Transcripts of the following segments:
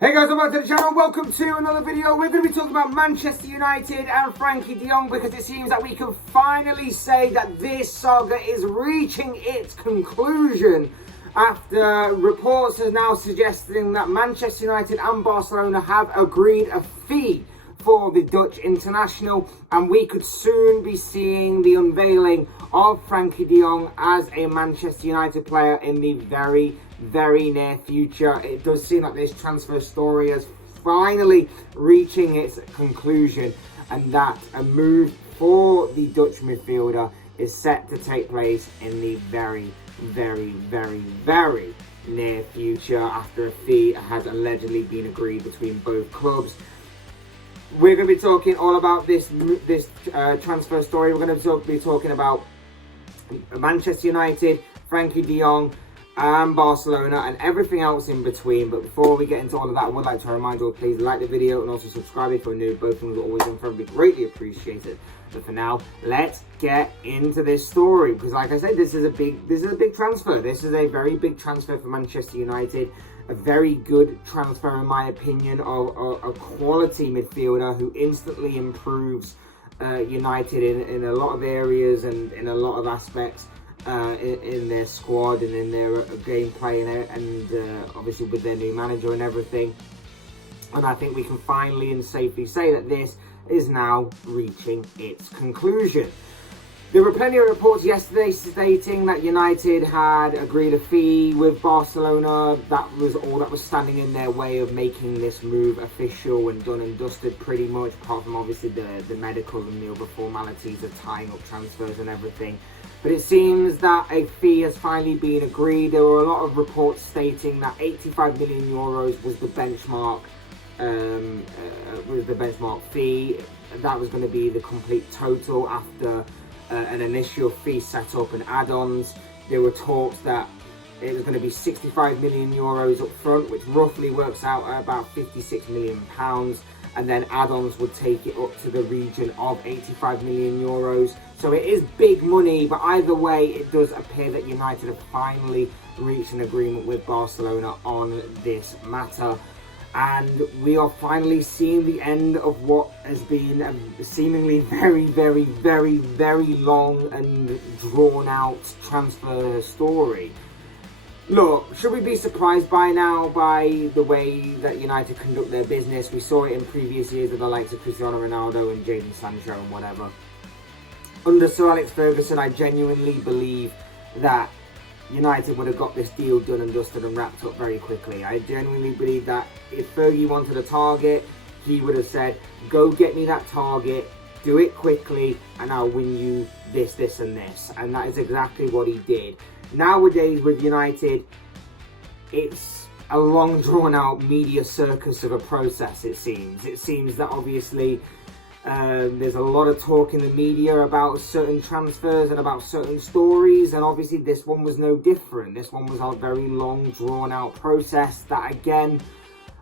Hey guys, welcome back to the channel. Welcome to another video. We're going to be talking about Manchester United and Frenkie De Jong because it seems that we can finally say that this saga is reaching its conclusion after reports are now suggesting that Manchester United and Barcelona have agreed a fee for the Dutch international, and we could soon be seeing the unveiling of Frenkie De Jong as a Manchester United player in the very near future. It does seem like this transfer story is finally reaching its conclusion, and that a move for the Dutch midfielder is set to take place in the very near future after a fee has allegedly been agreed between both clubs. We're going to be talking all about this transfer story. We're going to be talking about Manchester United, Frenkie De Jong, and Barcelona, and everything else in between. But before we get into all of that, I would like to remind you all, please like the video and also subscribe if you're new. Both things are always and forever greatly appreciated. But for now, let's get into this story, because like I said, this is a big transfer. This is a very big transfer for Manchester United. A very good transfer, in my opinion, of a quality midfielder who instantly improves United in a lot of areas and in a lot of aspects in their squad and in their gameplay and obviously with their new manager and everything. And I think we can finally and safely say that this is now reaching its conclusion. There were plenty of reports yesterday stating that United had agreed a fee with Barcelona. That was all that was standing in their way of making this move official and done and dusted pretty much, apart from obviously the medical and the other formalities of tying up transfers and everything. But it seems that a fee has finally been agreed. There were a lot of reports stating that 85 million euros was the benchmark fee. That was going to be the complete total after an initial fee set up and add-ons. There were talks that it was going to be 65 million euros up front, which roughly works out at about 56 million pounds, and then add-ons would take it up to the region of 85 million euros. So it is big money, but either way, it does appear that United have finally reached an agreement with Barcelona on this matter. And we are finally seeing the end of what has been a seemingly very long and drawn out transfer story. Look, should we be surprised by now by the way that United conduct their business? We saw it in previous years with the likes of Cristiano Ronaldo and Jadon Sancho and whatever. Under Sir Alex Ferguson, I genuinely believe that United would have got this deal done and dusted and wrapped up very quickly. I genuinely believe that if Fergie wanted a target, he would have said, go get me that target, do it quickly, and I'll win you this, this, and this. And that is exactly what he did. Nowadays with United, it's a long drawn out media circus of a process, it seems. It seems that obviously there's a lot of talk in the media about certain transfers and about certain stories, and obviously this one was no different. This one was a very long drawn out process that, again,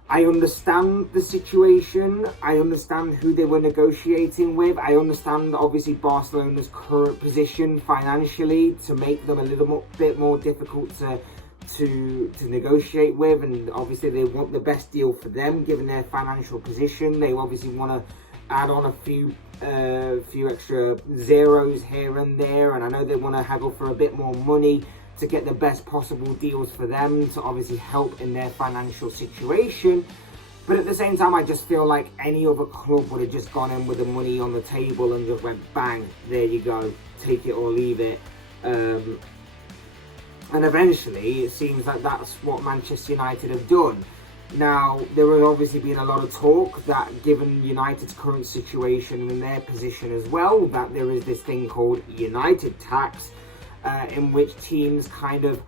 I understand the situation. I understand who they were negotiating with. I understand obviously Barcelona's current position financially to make them a little bit more difficult to negotiate with, and obviously they want the best deal for them given their financial position. They obviously want to add on a few extra zeros here and there, and I know they want to haggle for a bit more money to get the best possible deals for them to obviously help in their financial situation. But at the same time, I just feel like any other club would have just gone in with the money on the table and just went bang, there you go, take it or leave it. And eventually it seems like that's what Manchester United have done. Now, there has obviously been a lot of talk that given United's current situation and their position as well, that there is this thing called United tax, in which teams kind of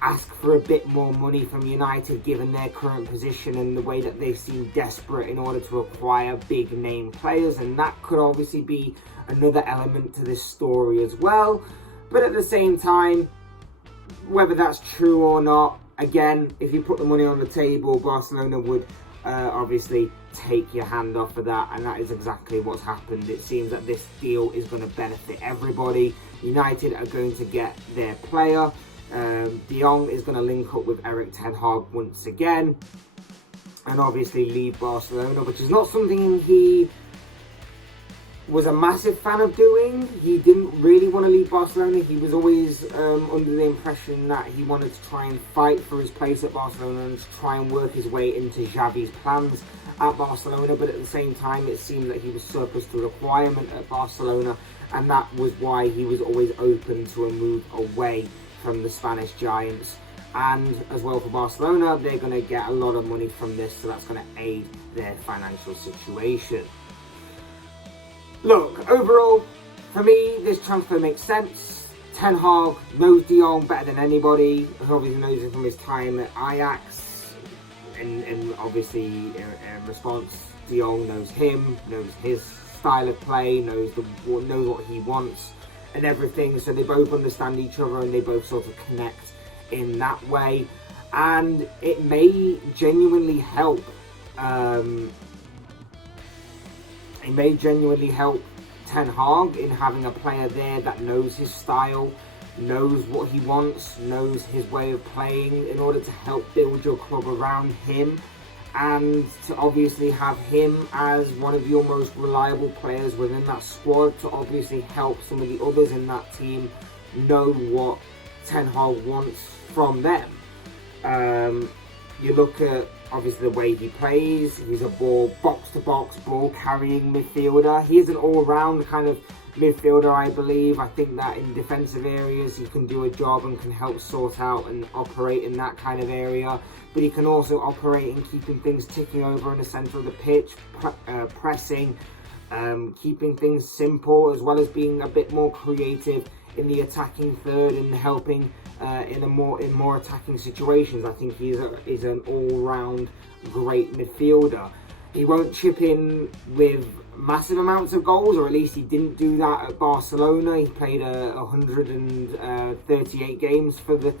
ask for a bit more money from United given their current position and the way that they seem desperate in order to acquire big name players. And that could obviously be another element to this story as well. But at the same time, whether that's true or not, again, if you put the money on the table, Barcelona would obviously take your hand off of that, and that is exactly what's happened. It seems that this deal is going to benefit everybody. United are going to get their player. De Jong is going to link up with Erik Ten Hag once again. and obviously leave Barcelona, which is not something he was a massive fan of doing. He didn't really want to leave Barcelona. He was always under the impression that he wanted to try and fight for his place at Barcelona and to try and work his way into Xavi's plans at Barcelona, but at the same time it seemed that he was surplus to requirement at Barcelona, and that was why he was always open to a move away from the Spanish giants. And as well for Barcelona, they're going to get a lot of money from this, so that's going to aid their financial situation. Look, overall, for me, this transfer makes sense. Ten Hag knows De Jong better than anybody. He obviously knows him from his time at Ajax. And obviously, in response, De Jong knows him, knows his style of play, knows what he wants and everything. So they both understand each other and they both sort of connect in that way. And it may genuinely help. It may genuinely help Ten Hag in having a player there that knows his style, knows what he wants, knows his way of playing, in order to help build your club around him, and to obviously have him as one of your most reliable players within that squad, to obviously help some of the others in that team know what Ten Hag wants from them. You look at obviously the way he plays. He's a box-to-box ball carrying midfielder. He is an all-round kind of midfielder, I believe. I think that in defensive areas he can do a job and can help sort out and operate in that kind of area. But he can also operate in keeping things ticking over in the centre of the pitch, pressing, keeping things simple, as well as being a bit more creative in the attacking third and helping in more attacking situations. I think he's an all-round great midfielder. He won't chip in with massive amounts of goals, or at least he didn't do that at Barcelona. He played 138 games for the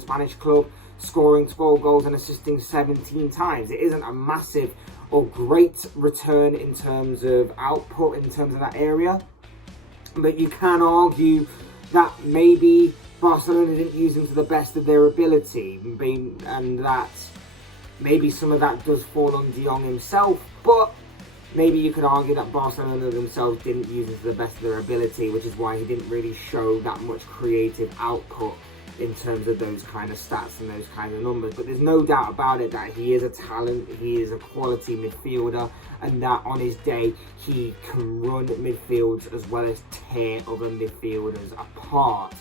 Spanish club, scoring 12 goals and assisting 17 times. It isn't a massive or great return in terms of output in terms of that area, but you can argue that maybe Barcelona didn't use him to the best of their ability, and that maybe some of that does fall on De Jong himself, but maybe you could argue that Barcelona themselves didn't use him to the best of their ability, which is why he didn't really show that much creative output in terms of those kind of stats and those kind of numbers. But there's no doubt about it that he is a talent, he is a quality midfielder, and that on his day he can run midfields as well as tear other midfielders apart.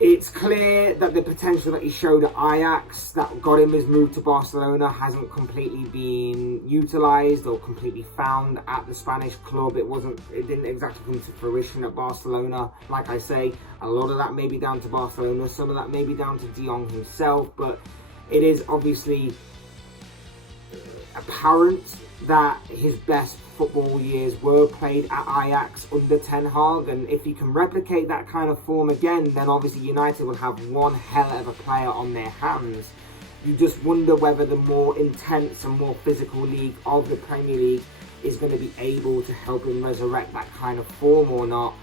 It's clear that the potential that he showed at Ajax that got him his move to Barcelona hasn't completely been utilised or completely found at the Spanish club. It didn't exactly come to fruition at Barcelona. Like I say, a lot of that may be down to Barcelona, some of that may be down to De Jong himself, but it is obviously apparent that his best football years were played at Ajax under Ten Hag, and if he can replicate that kind of form again, then obviously United will have one hell of a player on their hands. You just wonder whether the more intense and more physical league of the Premier League is going to be able to help him resurrect that kind of form or not.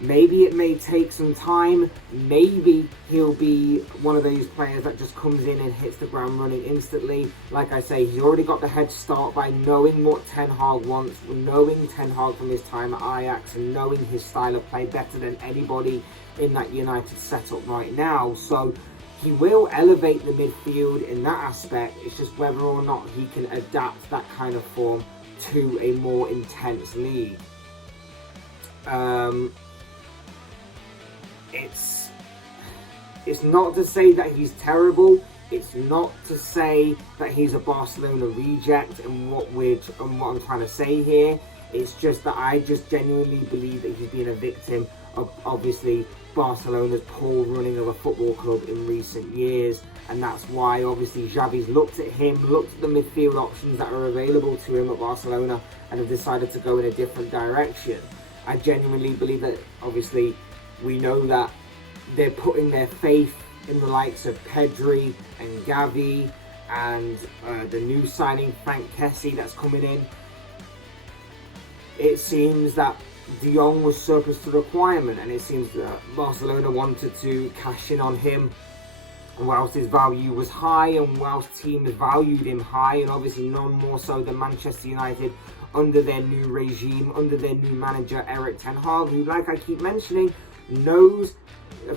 Maybe it may take some time. Maybe he'll be one of those players that just comes in and hits the ground running instantly. Like I say, he's already got the head start by knowing what Ten Hag wants, knowing Ten Hag from his time at Ajax, and knowing his style of play better than anybody in that United setup right now. So he will elevate the midfield in that aspect. It's just whether or not he can adapt that kind of form to a more intense league. It's not to say that he's terrible. It's not to say that he's a Barcelona reject, and what I'm trying to say here. It's just that I just genuinely believe that he's been a victim of obviously Barcelona's poor running of a football club in recent years, and that's why obviously Xavi's looked at him, looked at the midfield options that are available to him at Barcelona, and have decided to go in a different direction. I genuinely believe that obviously we know that they're putting their faith in the likes of Pedri and Gavi and the new signing Frank Kessie that's coming in. It seems that De Jong was surplus to requirement, and it seems that Barcelona wanted to cash in on him whilst his value was high and whilst teams valued him high, and obviously none more so than Manchester United under their new regime, under their new manager Erik ten Hag, who, like I keep mentioning, knows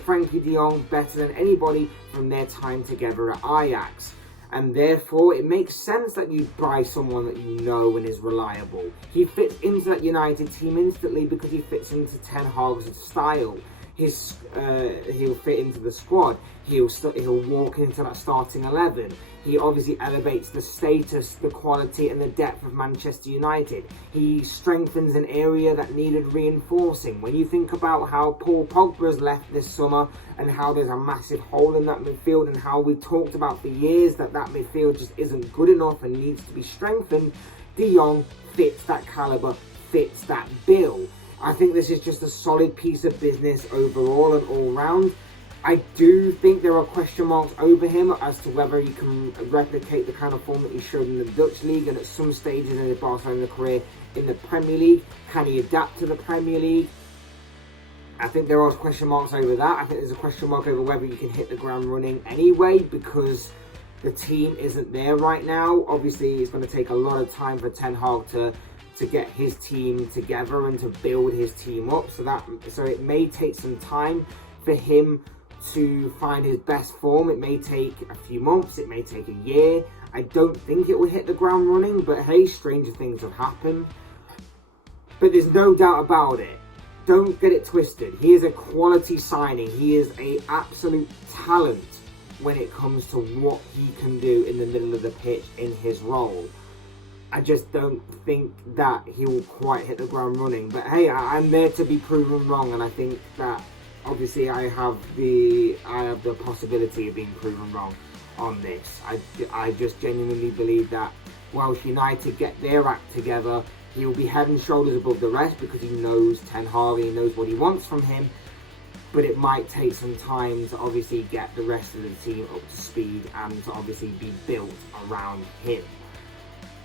Frenkie De Jong better than anybody from their time together at Ajax. And therefore, it makes sense that you buy someone that you know and is reliable. He fits into that United team instantly because he fits into Ten Hag's style. He'll fit into the squad. He'll walk into that starting 11. He obviously elevates the status, the quality and the depth of Manchester United. He strengthens an area that needed reinforcing. When you think about how Paul Pogba's left this summer and how there's a massive hole in that midfield and how we talked about for years that midfield just isn't good enough and needs to be strengthened, De Jong fits that calibre, fits that bill. I think this is just a solid piece of business overall and all round. I do think there are question marks over him as to whether he can replicate the kind of form that he showed in the Dutch League and at some stages in his Barcelona career in the Premier League. Can he adapt to the Premier League? I think there are question marks over that. I think there's a question mark over whether he can hit the ground running anyway, because the team isn't there right now. Obviously, it's going to take a lot of time for Ten Hag to get his team together and to build his team up. So it may take some time for him to find his best form. It may take a few months, it may take a year. I don't think it will hit the ground running, but hey, stranger things have happened. But there's no doubt about it. Don't get it twisted. He is a quality signing. He is an absolute talent when it comes to what he can do in the middle of the pitch in his role. I just don't think that he will quite hit the ground running. But hey, I'm there to be proven wrong, and I think that obviously I have the possibility of being proven wrong on this. I just genuinely believe that whilst United get their act together, he will be head and shoulders above the rest because he knows Ten Hag, he knows what he wants from him. But it might take some time to obviously get the rest of the team up to speed and to obviously be built around him.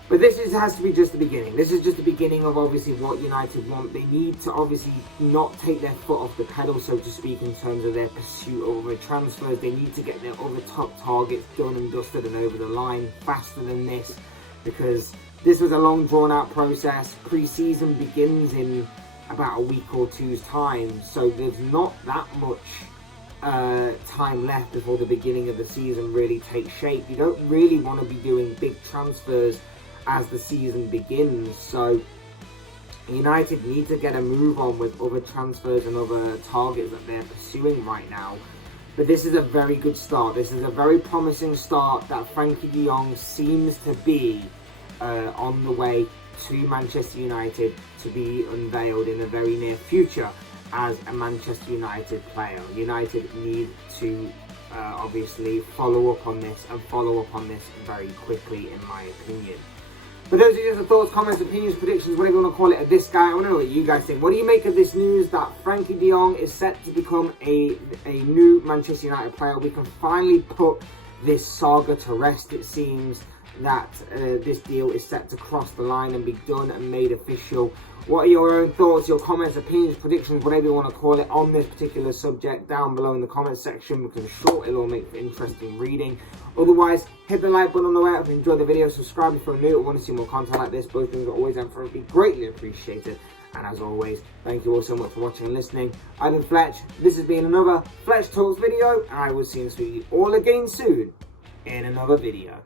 But this has to be just the beginning. This is just the beginning of obviously what United want. They need to obviously not take their foot off the pedal, so to speak, in terms of their pursuit of other transfers. They need to get their other top targets done and dusted and over the line faster than this, because this was a long drawn out process. Pre-season begins in about a week or two's time, so there's not that much time left before the beginning of the season really takes shape. You don't really want to be doing big transfers as the season begins, so United need to get a move on with other transfers and other targets that they're pursuing right now. But this is a very good start. This is a very promising start that Frenkie De Jong seems to be on the way to Manchester United to be unveiled in the very near future as a Manchester United player. United need to obviously follow up on this very quickly, in my opinion. But those are just the thoughts, comments, opinions, predictions, whatever you want to call it, of this guy. I want to know what you guys think. What do you make of this news that Frenkie De Jong is set to become a new Manchester United player? We can finally put this saga to rest. It seems that this deal is set to cross the line and be done and made official. What are your own thoughts, your comments, opinions, predictions, whatever you want to call it, on this particular subject down below in the comments section? We can short, it'll make for interesting reading. Otherwise, hit the like button on the way up if you enjoyed the video, subscribe if you're new or want to see more content like this. Both things are always and forever be greatly appreciated. And as always, thank you all so much for watching and listening. I've been Fletch. This has been another Fletch Talks video, and I will see you all again soon in another video.